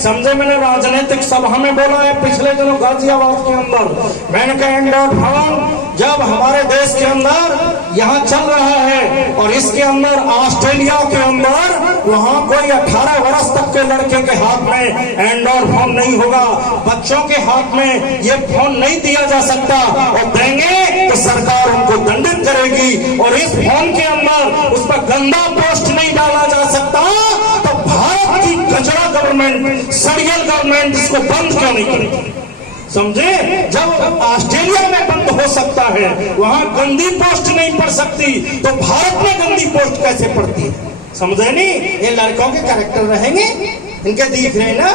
समझे। मैंने राजनीतिक सभा में बोला है पिछले दिनों गाजियाबाद के अंदर, मैंने कहा एंड्रॉइड फोन जब हमारे देश के अंदर यहाँ चल रहा है और इसके अंदर ऑस्ट्रेलिया के अंदर वहाँ कोई 18 वर्ष तक के लड़के के हाथ में एंड्रॉइड फोन नहीं होगा, बच्चों के हाथ में ये फोन नहीं दिया जा सकता, और देंगे तो सरकार उनको दंडित करेगी। और इस फोन के अंदर उस पर गंदा पोस्ट नहीं डाला जा सकता, तो भारत की कचरा गवर्नमेंट, सड़ियल गवर्नमेंट इसको बंद क्यों नहीं करेगी? समझे। जब ऑस्ट्रेलिया में बंद हो सकता है, वहां गंदी पोस्ट नहीं पढ़ सकती, तो भारत में गंदी पोस्ट कैसे पढ़ती है? समझे नहीं। ये लड़कों के कैरेक्टर रहेंगे, इनके दिख रहे ना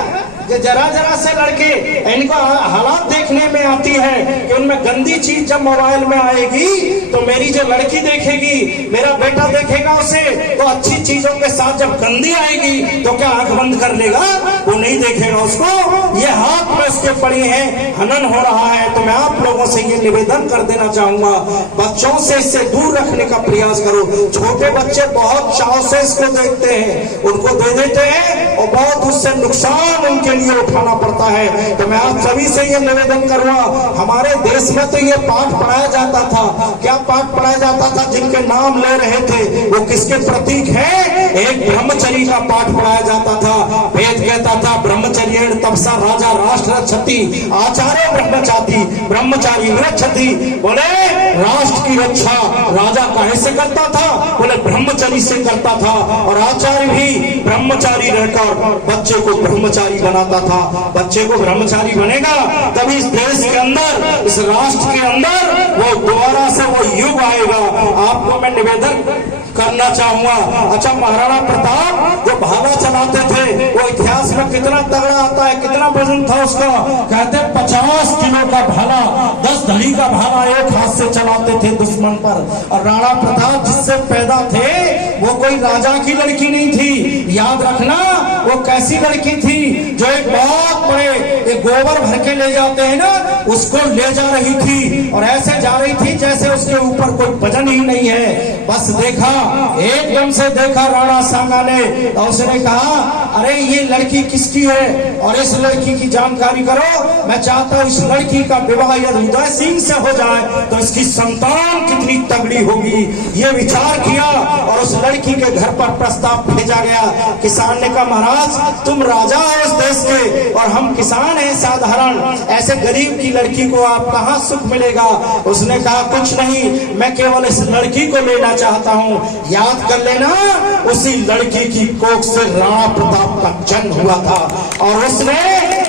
कि जरा जरा से लड़के, इनको हालात देखने में आती है कि उनमें गंदी चीज जब मोबाइल में आएगी तो मेरी जो लड़की देखेगी, मेरा बेटा देखेगा उसे, तो अच्छी चीजों के साथ जब गंदी आएगी तो क्या आंख बंद कर लेगा? वो नहीं देखेगा उसको। ये हाथ में उसके पड़ी है, हनन हो रहा है। तो मैं आप लोगों से ये निवेदन कर देना चाहूंगा, बच्चों से इससे दूर रखने का प्रयास करो। छोटे बच्चे बहुत चाव से इसको देखते हैं, उनको दे देते हैं और बहुत उससे नुकसान उनके लिए उठाना पड़ता है। तो मैं आप सभी से ये निवेदन करूंगा, हमारे देश में तो ये पाठ पढ़ाया जाता था। क्या पाठ पढ़ाया जाता था? जिनके नाम ले रहे थे वो किसके प्रतीक है? एक ब्रह्मचर्य का पाठ पढ़ाया जाता था। वेद कहता था ब्रह्मचर्य तपसा राजा राष्ट्र रक्षति, आचार्य ब्रह्मचारी रक्षति। बोले राष्ट्र की रक्षा राजा काहे से करता था? बोले ब्रह्मचर्य से करता था। और आचार्य भी ब्रह्मचारी रहकर बच्चे को ब्रह्मचारी बनाता था। बच्चे को ब्रह्मचारी बनेगा तभी इस देश के अंदर, इस राष्ट्र के अंदर वो दोबारा से वो युग आएगा। आपको मैं निवेदन करना चाहूंगा। अच्छा, महाराणा प्रताप जो भाला चलाते थे, वो इतिहास में कितना तगड़ा आता है, कितना वजन था उसका? कहते 50 किलो का भाला, 10 धड़ी का भाला एक हाथ से चलाते थे दुश्मन पर। और राणा प्रताप जिससे पैदा थे वो कोई राजा की लड़की नहीं थी, याद रखना। वो कैसी लड़की थी? जो एक बहुत बड़े एक गोबर भर के ले जाते हैं ना, उसको ले जा रही थी, और ऐसे जा रही थी जैसे उसके ऊपर कोई वजन ही नहीं है। बस देखा, एकदम से देखा राणा सांगा ने, और उसने कहा अरे ये लड़की किसकी है, और इस लड़की की जानकारी करो। मैं चाहता हूँ इस लड़की का विवाह यदि उदय सिंह से हो जाए तो इसकी संतान कितनी तगड़ी होगी। ये विचार किया और उस लड़की के घर पर प्रस्ताव भेजा गया। किसान ने कहा महाराज तुम राजा हो इस देश के और हम किसान हैं साधारण, ऐसे गरीब की लड़की को आप कहाँ सुख मिलेगा? उसने कहा कुछ नहीं, मैं केवल इस लड़की को लेना चाहता हूँ। याद कर लेना, उसी लड़की की कोख से राणा प्रताप का जन्म हुआ था। और उसने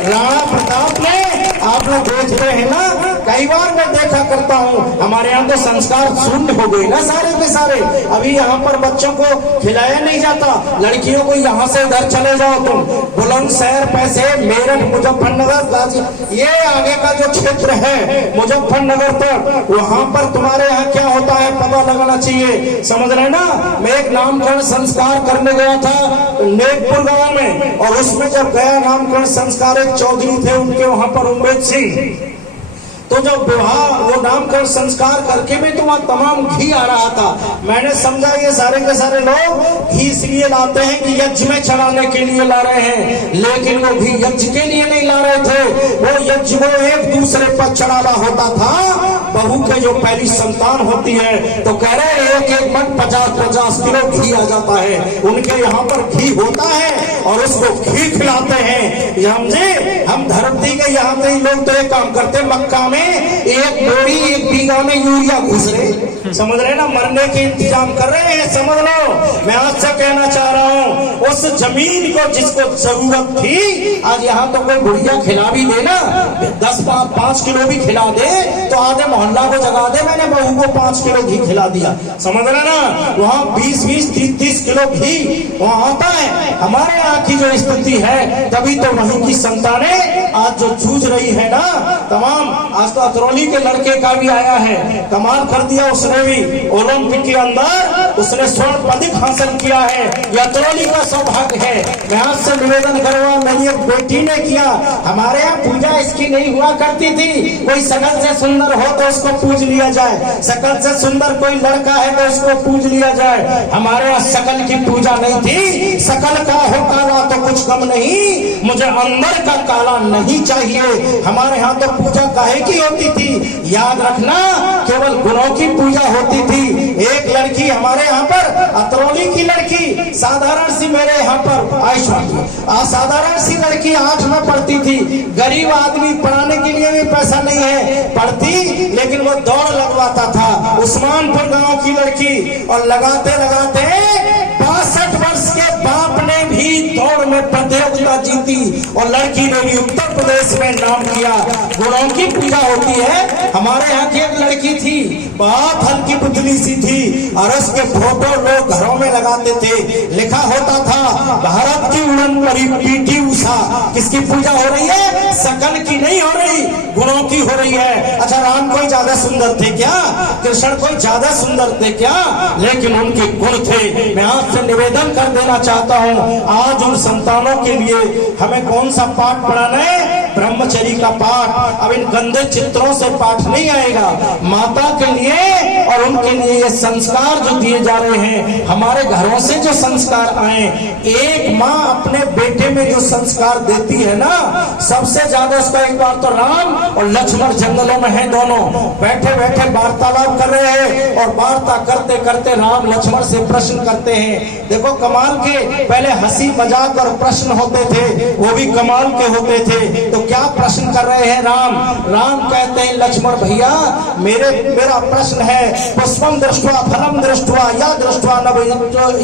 राणा प्रताप ने, आप लोग देखते हैं ना, कई बार मैं देखा करता हूँ हमारे यहाँ तो संस्कार शून्य हो गए ना सारे के सारे। अभी यहाँ पर बच्चों को खिलाया नहीं जाता, लड़कियों को यहाँ से इधर चले जाओ तुम, बुलंदशहर पैसे, मेरठ, मुजफ्फरनगर, गाजी, ये आगे का जो क्षेत्र है मुजफ्फरनगर तक, वहाँ पर तुम्हारे यहाँ क्या होता है पता लगाना चाहिए। समझ रहे ना। मैं एक नामकरण संस्कार करने गया था नेकपुर गांव में, और उसमें जब गया नामकरण संस्कार, एक चौधरी थे उनके वहां पर उम्मेद सिंह, तो जब विवाह वो नामकरण संस्कार करके भी तो वहाँ तमाम घी आ रहा था। मैंने समझा ये सारे के सारे लोग घी इसलिए लाते हैं कि यज्ञ में चढ़ाने के लिए ला रहे हैं, लेकिन वो घी यज्ञ के लिए नहीं ला रहे थे। वो यज्ञ वो एक दूसरे पर चढ़ावा होता था। बहू के जो पहली संतान होती है तो कह रहे हैं एक मन 50-50 किलो घी आ जाता है। उनके यहाँ पर घी होता है और उसको घी खिलाते हैं। समझे। हम धरती के यहाँ पे लोग तो एक काम करते, मक्का में एक बोरी 1 बीघा में यूरिया घुस रहे, समझ रहे ना, मरने के इंतजाम कर रहे हैं। समझ लो, मैं आज से कहना चाह रहा हूँ, उस जमीन को जिसको जरूरत थी, आज यहाँ तो कोई बुढ़िया खिला भी दे ना, 10-5 किलो भी खिला दे तो आधे मोहल्ला को जगा दे। मैंने बहू को 5 किलो घी खिला दिया, समझ रहे ना। वहाँ 20-20, 30-30 किलो घी वहाँ आता है। हमारे यहाँ की जो स्थिति है, तभी तो वहीं की संतानें आज जो जूझ रही है ना, तमाम आज तो अतरौली के लड़के का भी आया है, कमाल कर दिया उसने भी, ओलंपिक के अंदर उसने स्वर्ण पदक हासिल किया है। यह अतरौली का सौभाग्य है। मैं आपसे निवेदन करूंगा, मेरी एक बेटी ने किया, हमारे यहाँ पूजा इसकी नहीं हुआ करती थी, कोई शकल से सुंदर हो तो उसको पूज लिया जाए, शकल से सुंदर कोई लड़का है तो उसको पूज लिया जाए। हमारे यहाँ शकल की पूजा नहीं थी, शकल का हो काला तो कुछ कम नहीं, मुझे अंदर का काला नहीं चाहिए। हमारे यहाँ तो पूजा काहे की होती थी, याद रखना, केवल गुणों की पूजा होती थी। एक लड़की हमारे यहाँ पर, अतरौली की लड़की, साधारण सी, मेरे यहाँ पर साधारण सी लड़की 8 में पढ़ती थी, गरीब आदमी, पढ़ाने के लिए भी पैसा नहीं है, पढ़ती लेकिन वो दौड़ लगवाता था, उस्मानपुर गांव की लड़की, और लगाते लगाते 62 वर्ष के बाप ने भी दौड़ में प्रतियोगिता जीती और लड़की ने भी उत्तर प्रदेश में नाम किया। गुणों की पूजा होती है। हमारे यहाँ की एक लड़की थी, बहुत हल्की पुतली सी थी, और उसके फोटो लोग घरों में लगाते थे, लिखा होता था भारत की उड़न परी पीटी उषा। किसकी पूजा हो रही है? शकल की नहीं हो रही, गुणों की हो रही है। अच्छा, राम कोई ज्यादा सुंदर थे क्या? कृष्ण कोई ज्यादा सुंदर थे क्या? लेकिन उनके गुण थे। मैं आपसे निवेदन कर देना चाहता हूँ, आज उन संतानों के लिए हमें कौन सा पाठ पढ़ाना है? ब्रह्मचर्य का पाठ। अब इन गंदे चित्रों से पाठ नहीं आएगा। माता के लिए और उनके लिए ये संस्कार जो दिए जा रहे हैं, हमारे घरों से जो संस्कार आए, एक माँ अपने बेटे में जो संस्कार देती है ना, सबसे ज्यादा उसका, एक बार तो राम और लक्ष्मण जंगलों में है, दोनों बैठे बैठे वार्तालाप कर रहे हैं, और वार्ता करते करते राम लक्ष्मण से प्रश्न करते हैं। देखो कमाल के, पहले हंसी मजाक और प्रश्न होते थे, वो भी कमाल के होते थे। तो क्या प्रश्न कर रहे हैं राम? राम कहते हैं, लक्ष्मण भैया, मेरा प्रश्न है, पुष्पम दृष्ट्वा फलम दृष्ट्वा या दृष्ट्वा नव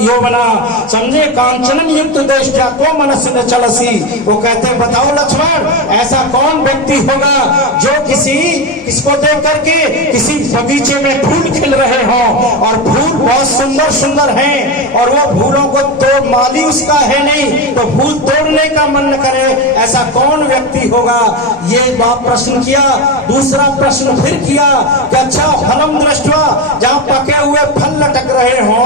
यौवना समझे कांचन युक्त दृष्टि को मनस्य न चलसी। वो कहते हैं, बताओ लक्ष्मण, ऐसा कौन व्यक्ति होगा जो किसको देख करके किसी बगीचे में फूल खिल रहे हो, और फूल बहुत सुंदर सुंदर हैं, और वो फूलों को तो माली उसका है नहीं, तो फूल तोड़ने का मन न करे, ऐसा कौन व्यक्ति होगा? ये बात प्रश्न किया। दूसरा प्रश्न फिर किया कि अच्छा, फलम दृष्ट्वा, जहाँ पके हुए फल लटक रहे हो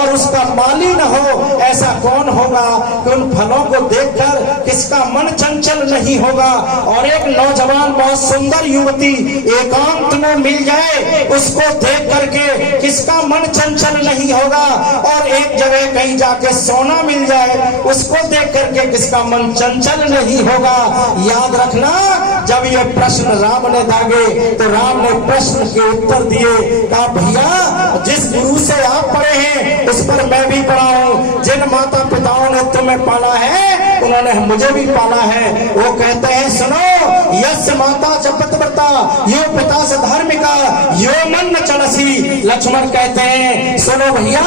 और उसका माली न हो, ऐसा कौन होगा कि उन फलों को देखकर किसका मन चंचल नहीं होगा? और एक नौजवान बहुत सुंदर युवती एकांत में मिल जाए, उसको देख करके किसका मन चंचल नहीं होगा? और एक जगह कहीं जाके सोना मिल जाए, उसको देख करके किसका मन चंचल नहीं होगा? याद रखना, जब ये प्रश्न राम ने दागे तो राम ने प्रश्न के उत्तर दिए। कहा, भैया, जिस गुरु से आप पढ़े हैं उस पर मैं भी पढ़ा हूँ, जिन माता पिताओं ने तुम्हें पाला है उन्होंने मुझे भी पाला है। वो कहते हैं, सुनो, यस्य माता च पतिव्रता यो पिता से धार्मिका यो मन न चलसी। लक्ष्मण कहते हैं, सुनो भैया,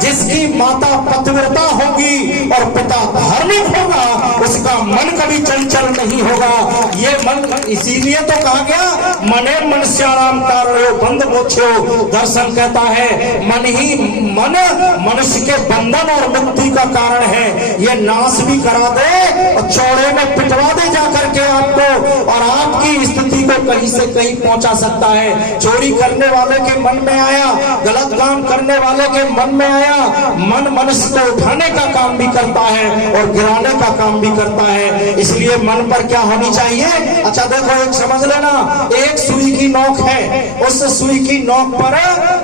जिसकी माता पतिव्रता होगी और पिता धार्मिक होगा, उसका मन कभी चंचल नहीं होगा। ये मन, इसीलिए तो कहा गया, मने मनुष्याणाम कारणो बंध मोक्षो। दर्शन कहता है, मन मनुष्य के बंधन और मुक्ति का कारण है। ये नाश भी करा दे और चौड़े में पिटवा दे जाकर के आपको, और आपकी स्थिति को कहीं से कहीं पहुंचा सकता है। चोरी करने वाले के मन में आया, गलत काम करने वाले के मन में आया, मन मनुष्य को उठाने का काम भी करता है और गिराने का काम भी करता है। इसलिए मन पर क्या होनी चाहिए? अच्छा देखो, एक समझ लेना, एक सुई की नोक है, उस सुई की नोक पर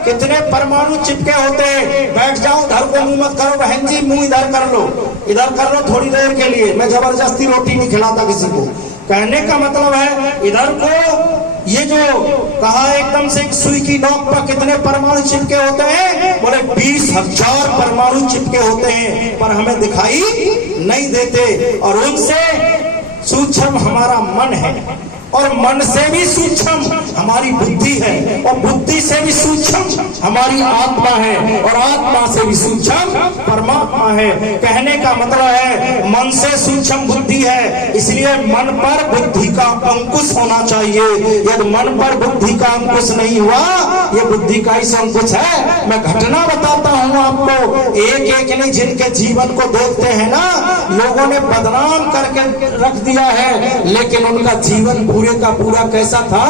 कितने परमाणु चिपके होते हैं? बैठ जाओ, धर को मुंह मत करो बहन जी, मुंह इधर कर लो, इधर कर लो थोड़ी देर के लिए। मैं जबरदस्ती रोटी नहीं खिलाता किसी को। कहने का मतलब है, इधर को ये जो कहा एकदम से, सुई की नोक पर कितने परमाणु चिपके होते हैं? बोले 20,000 परमाणु चिपके होते हैं, पर हमें दिखाई नहीं देते। और उनसे सूक्ष्म हमारा मन है, और मन से भी सूक्ष्म हमारी बुद्धि है, और बुद्धि से भी सूक्ष्म हमारी आत्मा है, और आत्मा से भी सूक्ष्म परमात्मा है। कहने का मतलब है, मन से सूक्ष्म बुद्धि है, इसलिए मन पर बुद्धि का अंकुश होना चाहिए। यदि मन पर बुद्धि का अंकुश नहीं हुआ, ये बुद्धि का ही अंकुश है। मैं घटना बताता हूँ आपको, एक एक नहीं, जिनके जीवन को देखते हैं ना, लोगों ने बदनाम करके रख दिया है, लेकिन उनका जीवन पूरे का पूरा कैसा था,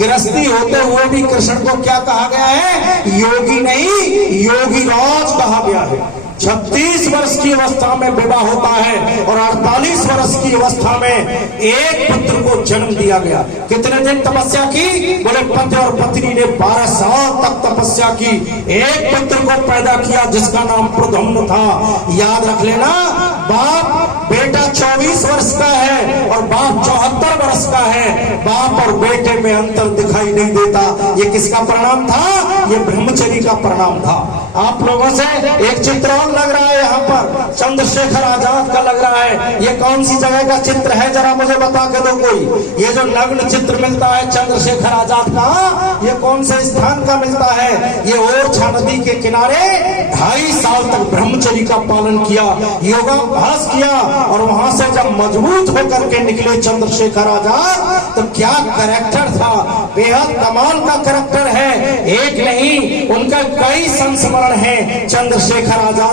गृहस्थी होते हुए भी कृष्ण को क्या कहा गया है, योगी नहीं योगी राज कहा गया है। 36 वर्ष की अवस्था में विवाह होता है और 48 वर्ष की अवस्था में एक पुत्र को जन्म दिया गया। कितने दिन तपस्या की, बोले पति और पत्नी ने 12 साल तक तपस्या की, एक पुत्र को पैदा किया जिसका नाम प्रद्युम्न था। याद रख लेना, बाप बेटा 24 वर्ष का है और बाप 74 वर्ष का है। बाप और बेटे में अंतर दिखाई नहीं देता। ये किसका परिणाम था, ये ब्रह्मचर्य का परिणाम था। आप लोगों से एक चित्र और लग रहा है यहाँ पर, चंद्रशेखर आजाद का लग रहा है। ये कौन सी जगह का चित्र है, जरा मुझे बता के दो कोई। ये जो नग्न चित्र मिलता है चंद्रशेखर आजाद का, ये कौन से स्थान का मिलता है, ये ओरछा नदी के किनारे 2.5 साल तक ब्रह्मचर्य का पालन किया, योगाभ्यास किया और वहां से जब मजबूत होकर के निकले चंद्रशेखर आजाद, तो क्या कैरेक्टर था, बेहद कमाल का कैरेक्टर है। एक नहीं, उनका कई संस्मरण है चंद्रशेखर आजाद।